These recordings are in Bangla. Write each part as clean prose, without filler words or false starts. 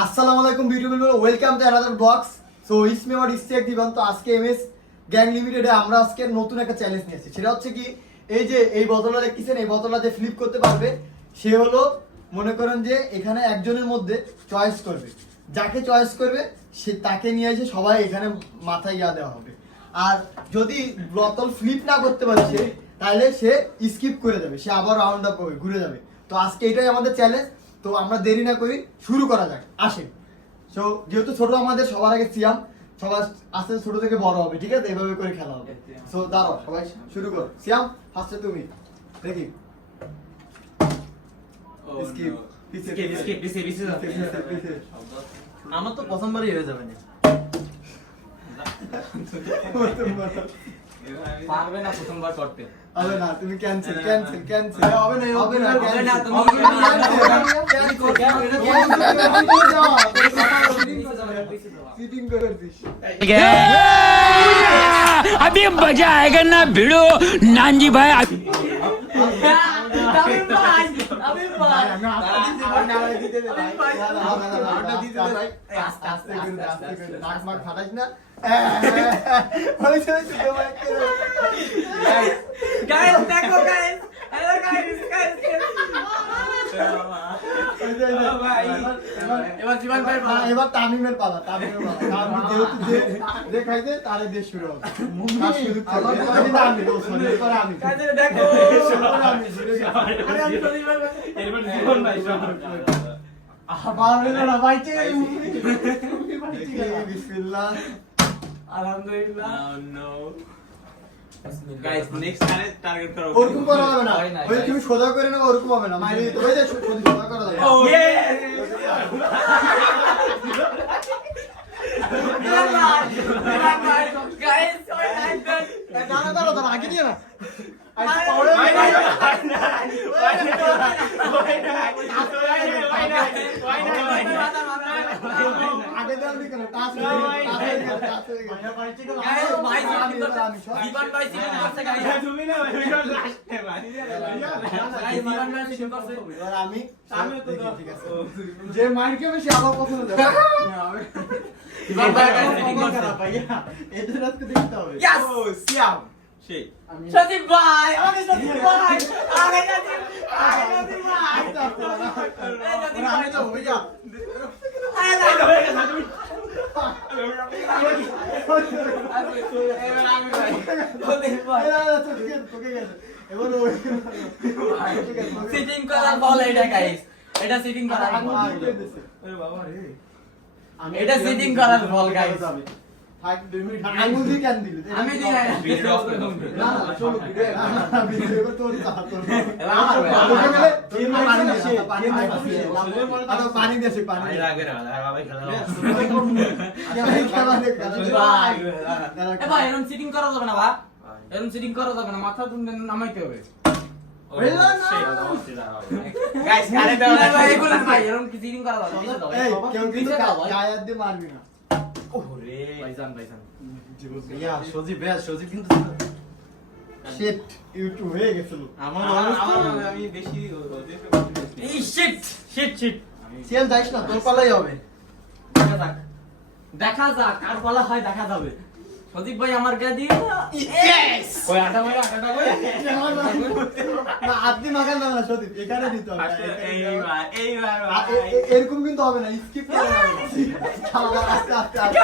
अस्सलाम वालेकुम beautiful welcome to another blogs. So ইসমি ওয়াট ইসটেক দিবান। তো আজকে এমএস গ্যাং লিমিটেডে আমরা আজকে নতুন একটা চ্যালেঞ্জ নিয়েছি। সেটা হচ্ছে কি, এই যে এই বোতলটা দেখতেছেন, এই বোতলটা যে ফ্লিপ করতে পারবে সে হলো, মনে করেন যে এখানে একজনের মধ্যে চয়েস করবে, যাকে চয়েস করবে সে তাকে নিয়ে এসে সবাই এখানে মাথায় ইয়া দেওয়া হবে। আর যদি বোতল ফ্লিপ না করতে পারে সে, তাহলে সে স্কিপ করে যাবে, সে আবার রাউন্ড আপ হবে, ঘুরে যাবে। তো আজকে এটাই আমাদের চ্যালেঞ্জ। তো আমরা দেরি না করি, শুরু করা যাক, আসেন। সো যেহেতু ছোট আমাদের, সবার আগে সিয়াম, সবার আস্তে ছোট থেকে বড় হবে, ঠিক আছে? এভাবে করে খেলা হবে। সো দাঁড়াও, সবাই শুরু করো। সিয়াম ফার্স্টে তুমি, দেখি আমার তো প্রথমবারই হয়ে যাবে না। পারবে না প্রথমবার করতে। হবে না, তুমি ক্যান্সেল ক্যান্সেল ক্যান্সেল। হবে না, হবে না, হবে না, তুমি সিটিং করে দিস। अभी मजा आएगा ना भिड़ो नानजी भाई। এবার তামিমের পালা, তামিমের পালা। তামিম যেহেতু যে খাইতে তারে দিয়ে শুরু হবে। ওরকম করা হবে না, ওই তুমি সোজা করে নেবো, ওরকম হবে না। মাইরে দিতে হবে, সোজা করা যাবে। আগে দিয়ে না, আগে দেওয়ার দিকে না, টাচ হয়ে গেছে, টাচ হয়ে গেছে। আমি ঠিক আছে, যে মাইর খেয়ে সে আবার পছন্দ দেবে। এটা আজকে দেখতে হবে। সজীব ভাই, আমাকে সজীব ভাই, আগে সজীব ভাই, সজীব ভাই, আমি তো হয়ে যা। সিটিং করার বল এটা গাইস, এটা সিটিং করার বল, এটা সিটিং করার বল গাইস। আঙুল দিয়ে কেন দিলি? আমি দিই না, ভিডিও অফ করে দাও। না না, চলো ভিডিও, ভিডিও এবার তোর চাপ তোর। পানি দিয়েছি, পানি রাগে ভাই খেলা। ভাই এরকম সিটিং করা যাবে না, ভাই এরকম সিটিং করা যাবে না, মাথা তুমি নামাইতে হবে। গাইস কারে দাও ভাই, এগুলো ভাই এরকম কি সিটিং করা যাবে না। এই কেউ কিন্তু গায়ে হাত দিয়ে মারবি না। ওরে ভাইজান ভাইজান সজীব কিন্তু শিট, ইউটিউব হয়ে গেছিল আমার আমি বেশি এই শিট শিট শিট। সিয়াম যাইস না, তোর পালাই হবে। দেখা যাক কার পালা হয়, দেখা যাবে। সজীব ভাই আমার গায়ে দিয়ে ইয়েস, ওই আটা মারা, আটা কই না আদি মাগাল না সতীপ, এখানে দিতে হবে। এইবার এরকম কিন্তু হবে না, স্কিপ করে যাবে। আস্তে আস্তে আস্তে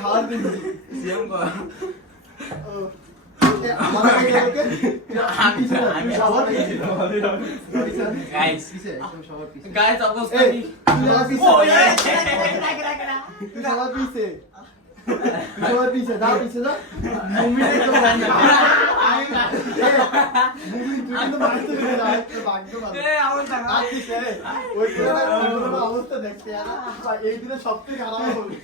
খাওয়ার দিন গাইস অবস্থা কি? সবার পিছে পিছে দাও পিছে দাও মুমিন তো জানি মুমিন তুই তো বাড়িতে চলে যা ভাগ্য ভালো আমার টাকা আচ্ছা ওই পুরো অবস্থা দেখতে আর এই দিনে সবথেকে খারাপ হবে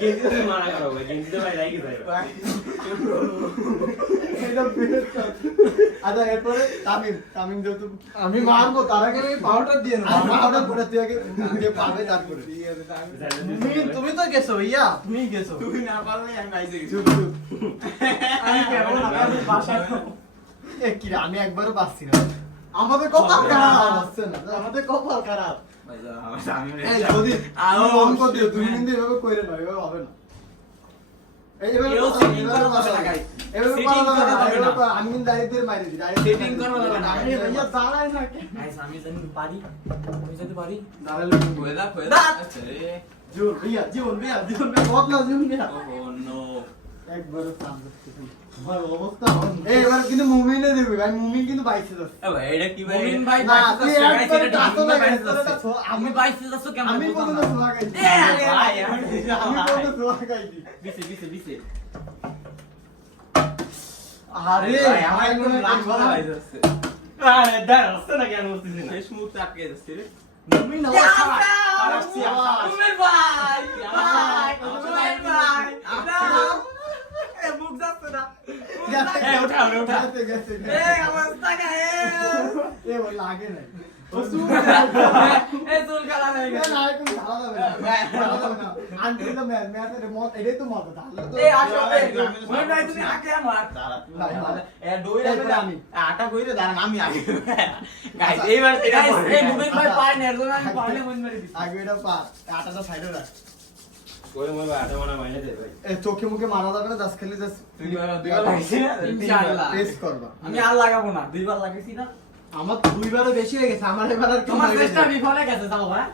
গেঞ্জিতে মারা করো ভাই, গেঞ্জিতে ভাই রাইগে যায় ভাই। এটা বেশ আচ্ছা এরপরে তামিম যেহেতু আমি মারবো তার আগে আমি পাউডার দিয়ে নেবো পাউডার করে তুই আগে যে পাবে তারপরে তুমি তো গেছো ভাইয়া, তুমি গেছো। তুই না পারলে আমি বাইসে গেছি। চুপ চুপ আমি কেমন আমি বাসায় এ কি রে, আমি একবারও পাচ্ছি না আমাদের কপাল খারাপ হচ্ছে না আমাদের কপাল খারাপ। এই যদি আমি মন করে দিও তুমি কিন্তু এভাবে কইরে না এভাবে হবে না এইভাবে এও setting করা যাবে না, guys। এভাবে Setting করা করা যাবে যাবে না না। আমি কিন্তু ডাইরেক্ট মাইরে দিই Setting করা যাবে না। আরে ভাইয়া দাঁড়ায় না কেন গাইস আমি জানি পারি, আমি যদি পারি। দাঁড়ালে কয়দা আচ্ছা রে। জীবন ভাইয়া বদলা জীবন ভাইয়া ও নো। একবারও চান্স হচ্ছে ভাই অবস্থা এই এবার কিন্তু মুমিনে দেবে ভাই মুমিন কিন্তু বাইসে যাচ্ছে এ ভাই এটা কি ভাই? মুমিন ভাই না, বাইসে তুই যাচ্ছে, একবারে guys, এটা টাতো মুমিন ভাই লাগাইছিস, বাইসে যাচ্ছে। এটা ছো- আমি বাইসে যাচ্ছ কেমন? আমি বুঝলাম পর্যন্ত না। ছোঁয়া খাইছি এ আরে ভাই, আমি আমি পর্যন্ত ছোঁয়া খাইছি বিছে। আরে ভাই, আমার একদম রাগ করা ভাই বাইসে যাচ্ছে। আরে দাঁড়া, আসছে না কেন বলতেছি না? শেষ মুহূর্তে আটকে যাচ্ছে রে। মুমিন ইয়া, আসছে মুমিন ভাই, মুমিন ভাই, না। এ মুখ যাচ্ছে না। গেছে এ, উঠাও, উঠাও। গেছে এ অবস্থা গায়ে। এ বল লাগে নাই এ চুল কালা হয়ে গেছে। না এখন ঢালা যাবে না ঢালা যাবে না আন্টি তো ম্যাথের মত এটাই তো মত ঢাললে তো এ আসো এ, মুমিন ভাই তুমি আগে আমার। এ দৌড়ে এরপরে আমি। আটা কইরে দাঁড়ান, আমি আগে। গাইস এইবার গাইস এই মুমিন ভাই পায় না এর জন্য আমি পারলে মন মেরে দিছি। আগে এটা পা আটাটা সাইডে রাখ ওই মই ভাই, আটা মানা মাইনে দে ভাই। এ চোখে মুখে মারা যাবে না জাস্ট খালি জাস্ট দুইবার লাগাইছি না? ইনশাআল্লাহ। টেস্ট করবা আমি আর লাগাবো না, দুইবার লাগাইছি না। আমার দুইবারও বেশি হয়ে গেছে, আমার এবার আর তোমার চেষ্টা বিফলে গেছে যাও ভাই।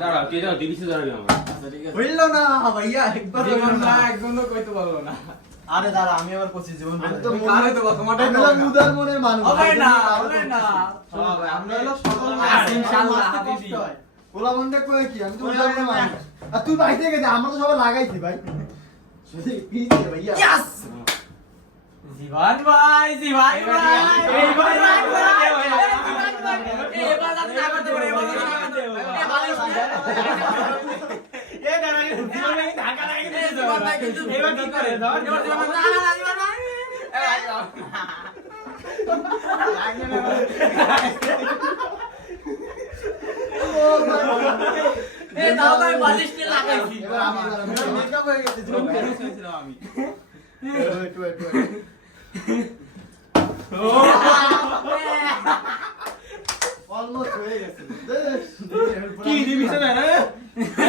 দাঁড়া, তুই যাও, দিদিসে দাঁড়াবি আমার। আচ্ছা ঠিক আছে। হইল না ভাইয়া, একবার হইল জীবন না। না একদমও কইতে পারবো না। আরে দাঁড়া, আমি আবার করছি জীবন। আমি তো তুমি কারে দেবো তোমারটাই আমি দাও হলাম না। উদার মনের মানুষ হবে না, হবে না। ভাই, আমরা হলো সকল ইনশাআল্লাহ, মারতে হাবিবি। কষ্ট হয়। ওলা মনটা কই কি আমি তো উদার মনের মানুষ আর তুই বাইতে গেছে আমরা তো সবাই লাগাইছি ভাই যদি পিছে ভাইয়া। Yes! জীবন ভাই, জীবন ভাই। এইবার রাগ করে দে ভাই। জীবন ভাই। এবার যাতে না করতে পারে, এবার যাতে না করতে পারে। এ ভালো এ দাঁড়া, জীবন ভাই ঢাকা লাগে এ জীবন ভাই কিন্তু এবার কি করে? ধর, এবার জীবন ভাই, না, না, জীবন ভাই। এ ভাই, এ দাও ভাই বালিশকে লাগাইছি। এবার আমি মেকআপ হয়ে গেছে জীবন। আমি। ওয়েট ওয়েট ওয়েট অলমোস্ট হয়ে গেছে কি দিবিসে না রে?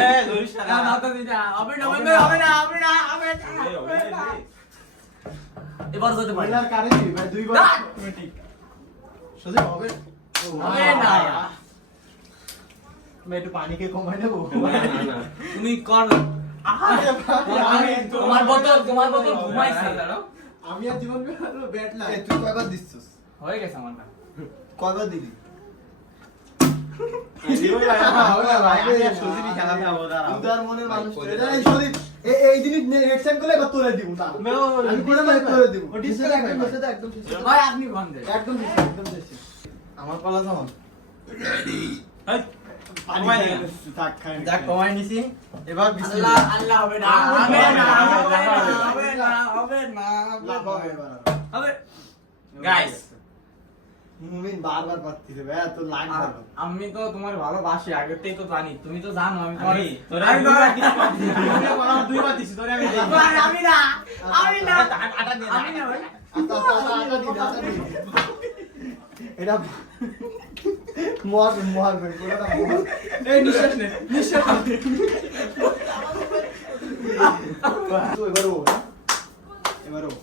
এ ধরিস না। না, না তো দিদা। হবে না, হবে না, হবে না, হবে না, হবে না, হবে না। এবার যেতে পারি। মহিলার কারে দিবি ভাই দুইবার না। সোজা হবে। হবে না। আমি একটু পানিকে কমাই নেবো না, না, না। তুমি কর। আরে ভাই, তোমার বোতল ঘুমাইছে। আমি আর জীবন ব্যাট না তুই কয়বার দিচ্ছিস হয়ে গেছে আমার না। কয়বার দিলি জীবন ভাই, হবে না ভাই, আমি আর সুজিবি খেলা খাবো, দাঁড়াও। উদার মনের মানুষ ভাই, এটা এই সদীপ এই জিনিস নেক্সট টাইম করলে এবার তোরে দিব না আমি করে মানে তোরে দিব ও disconnect একদম হয়। শেষে একদম শেষে ভাই আপনি বন্ধ দেন। একদম শেষে একদম শেষে আমার পালা যাওয়ান। পানি কমাই খেয়ে না। নিচ্ছি, থাক খাই না। যাক কমাই নিছি, এবার আল্লাহ বিসমিল্লাহ। আল্লাহ হবে না, হবে না, হবে না, হবে না, হবে না, লাভ হবে হবে এবার। না। হবে। Guys, মুমিন বারবার পাচ্ছিস ভাই এত লাইন ভালো আমি তো তোমার ভালোবাসি আগেতেই তো জানি, তুমি তো জানো আমি তোমার আমি তোরে আমি দুইবার তোমার- দিছি, দুইবার দিছি, তোরে আমি দিছি। ভাই, আমি না, আমি না, আটা দিয়ে আমি না ভাই। আচ্ছা আচ্ছা দিন আচ্ছা দিন এটা মর ভাই পুরোটা মর এই নিঃশ্বাস নে, নিঃশ্বাস নে। তো এবার ও না? এবার ও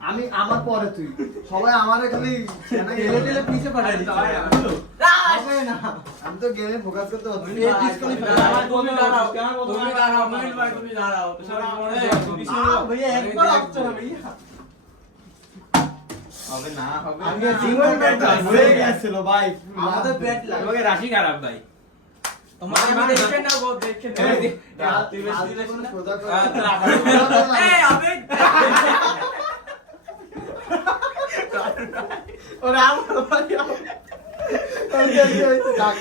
আমি আমার পরে তুই সবাই আমারে খালি ছেনা ঠেলে ঠেলে পিছে পাঠাই দিচ্ছে। হবে না আমি তো গেমে ফোকাস করতে পারছি না। এই disqualify আমার তুমি দাঁড়াও, তুমি দাঁড়াও, মনির ভাই তুমি দাঁড়াও। ভাইয়া একবার আসছে না ভাইয়া। হবে না, হবে না। আমি আর জীবন ব্যাট হয়ে গেছিল ভাই আমাদের ব্যাট লাগে। তোমাকে রাশি খারাপ ভাই। তোমার আমি দেখে নেবো, দেখে নেবো। তুই বেশি দিলে কোনো না সোজা করে- এই আবেগ ওরে আমার ভাই ওই যে, থাক।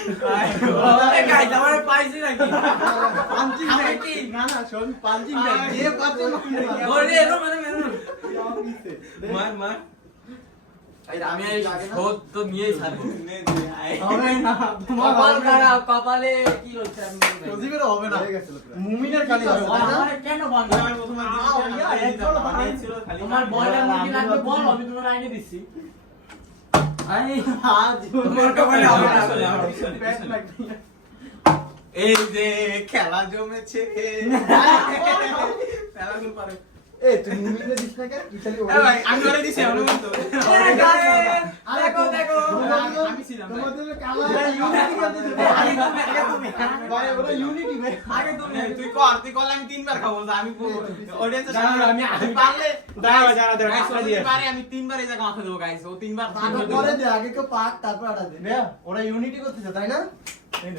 এই গাইস আমারে পাইছি নাকি পাঞ্চিং আমি ব্যাগ কি? না না শোন পাঞ্চিং ব্যাগ দিয়ে পাচ্ছে ওরে এরো মানে মার আমি এই শোধ তো নিয়েই ছাড়বো হবে না তোমার কপাল হবে না। খারাপ কপালে কি হচ্ছে আমি বলবো না। সজীবের হবে না হয়ে গেছিল প্রায়। মুমিনের খালি হবে তাই না? আমারে কেন বন্ধ তোমার বয়লার মুরগি লাগবে বল আমি তোমার আইনে দিচ্ছি তোমার কপালে হবে না এই যে খেলা জমেছে এই, তুই মুমিনে দিস না কেন? ইতালি এ ভাই আমি করে দিছি আমি বলতো আরে দেখো দেখো আমি ছিলাম ভাই। তোমাদের কালা ভাই ওরা ইউনিটি ভাই আগে তুমি তুই কল আমি তিনবার খাবো আমি অডিয়েন্সের দাঁড়াও, আমি পারলে দাঁড়াও, দাঁড়াও, guys, ও মাথা যদি দিয়ে। পারে আমি তিনবার এই জায়গা মাথা দেবো গাইস ও তিনবার আগে পরে দে, আগে কেউ পাক, তারপর আটা দে। ভাইয়া ওরা ইউনিটি করতেছে তাই না এই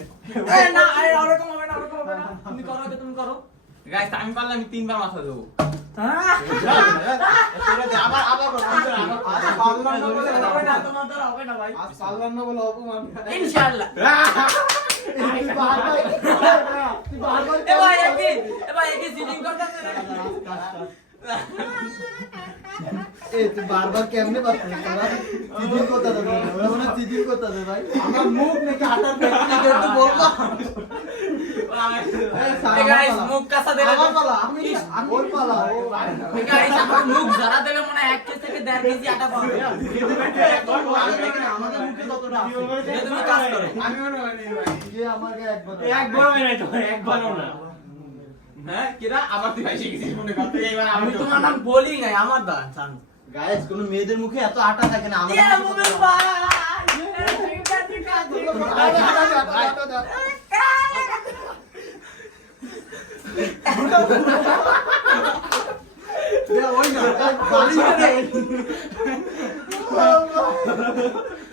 না আরে ওরকম হবে না ওরকম হবে না তুমি করো আগে তুমি করো গাইস আমি পারলে আমি তিনবার মাথা দেবো আবার আবার পারলাম না বলে হবে না তোমার দ্বারা হবে না ভাই আজ পারলাম না বলে অপমান ইনশাআল্লাহ তুই বারবার- তুই বারবার এ ভাই একই সিটিং করতেছে এই, তুই বারবার কেমনে পাচ্ছিস তোরা? চিঠির কথা তো বলে, ওরা মনে হয় চিঠির কথা দে ভাই। আমার মুখ নাকি আটার প্যাকেটে একটু বলবো এই গাইস মুখ কাঁচা দিলে আমার পালা আমি ওর পালা, ও। এই গাইস আমার মুখ যারা দিলে মনে হয় 1 থেকে 1.5 কেজি আটা পাবে আমাদের মুখে ততটা আছে যে তুমি কাজ করো আমি মনে হয় নি ভাই যে আমাকে একবার একবারও নাই তো একবারও না হ্যাঁ কিরা আবার তুই ভাই শিখেছিস মনে করতে এবার আমি আমি তোমার নাম বলি নাই আমার দান জানো গাইস কোন মেয়েদের মুখে এত আটা থাকে না ইয়া মুমিন ভাই ঠিক আছে ওই না বাড়ি থেকে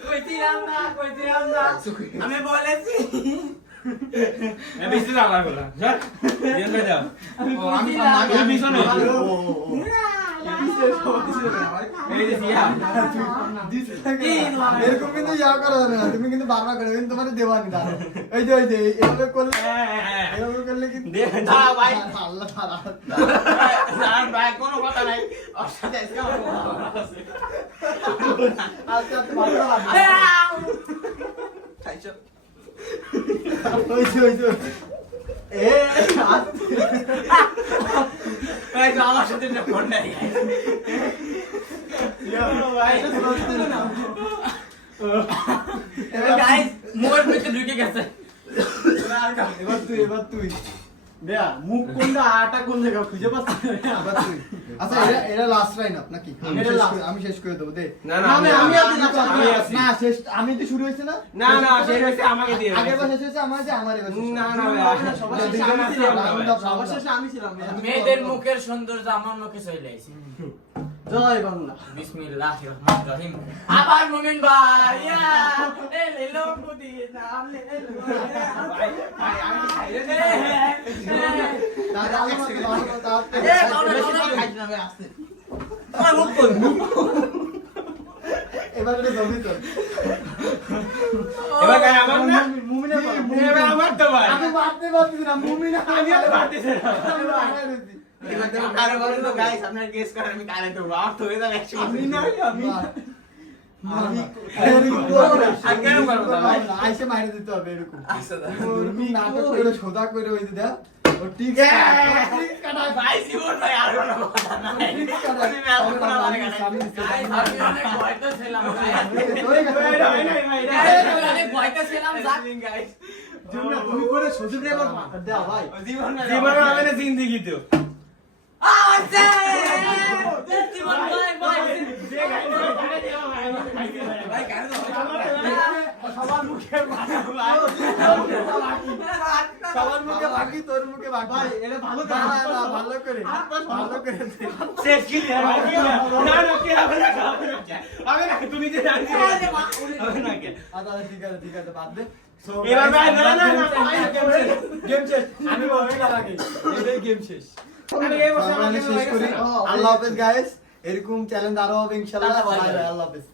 কইছিলাম না আমি বলেছি বেশি আবার বলা যা দিয়ে দে দাও আমি পিছনে এই যে সিয়া এরকম কিন্তু ইয়া করা যাবে না, তুমি কিন্তু বারবার করে, কিন্তু তোমার দেওয়ানি দাঁড়া। এই যে, এভাবে করলে, এভাবে করলে কিন্তু দাঁড়া ভাই। আল্লাহ তাআলা। আর ভাই কোনো কথা নাই ওর সাথে আজকে আমার কথা আছে আস্তে আস্তে বারবার লাগবে। খাইছো ওই যে। এ, আস্তে। ভাই তো আমার সাথে না ফোন নাই গাইস মোর ভিতরে ঢুকে গেছে এবার তুই। বেয়া মুখ কোনটা আটা কোন জায়গা খুঁজে পাচ্ছি না এবার তুই। আচ্ছা, এরা last line up নাকি? আমি শেষ করে দেবো, দে। না আমি আছি না আমি আছি না, শেষ, আমি তো শুরু হয়েছে না? না না সেই হইছে আমাকে দিয়ে আগের বার শেষ হয়েছে আমার, যে আমার এবার শেষ না হয়েছে। না ভাই সবার না, শেষে দুজন আমি আছে, ছিলাম না round ভাই। up, সবার round up। শেষে আমি ছিলাম ভাই। মেয়েদের মুখের সৌন্দর্য আমার মুখে চলে আইছে জয় বাংলা বিসমিল্লাহির রহমানির রহিম আবার মুমিন ভাই ইয়া এ লেলো কুদি নাম লে ভাই আমি খাইলে দে দাদা, আমাকে বারবার দাঁড়াতে এ, বাবা, বেশি বাবা। খাইস না ভাই, আস্তে। তোমার মুখ কোন এবার এটা জমি তো। এবার গায় আমার না মুমিনে বলো। এবার আমার তো ভাই আমি বাড়তে পারতেছি না, মুমিনে আমি আর পারতেছি না। আমি বাড়ায় রয়েছি। এবার দেখো কারে বলেন তো গাইস আপনারা গেস করেন আমি কারে দেবো আমার তো হয়ে যাবে 100 আমি না, আমি আমি আর কেন পারবো না ভাই? আইসে মাইরে দিতে হবে এরকম। আচ্ছা তুমি নাটক করে সোজা করে ওই যে দেখ, ও ঠিক ভাই জীবন ভাই আর কোনো কথা নাই আমি ম্যাচ করে মানে গাইস আমি অনেক ভয়তে ছিলাম ভাই অনেক ভয়তে ছিলাম যাক গাইস তুমি করে সজীব রে এবার দেয়া ভাই জীবন হবে না জিন্দেগি তো আছে জীবন ভাই ভাই ভাই কেন সবার মুখে সবার মুখে বাকি, তোর মুখে বাকি। ভাই এটা ভালো না, না, না, ভালো করে ভালো করে দে। শেষ কি না না কি হবে না হবে না তুমি যে জানতে হবে না কে আচ্ছা, ঠিক আছে, বাদ দে। So, এবার ভাই guys, না না না আমরা গেম শেষ আমি বলছিলাম আগে এটাই গেম শেষ আমি এই বছর আমরা শেষ করি আল্লাহ হাফেজ গাইস এরকম চ্যালেঞ্জ আরো হবে ইনশাআল্লাহ টাটা, bye, বাই bye. বাই আল্লাহ হাফেজ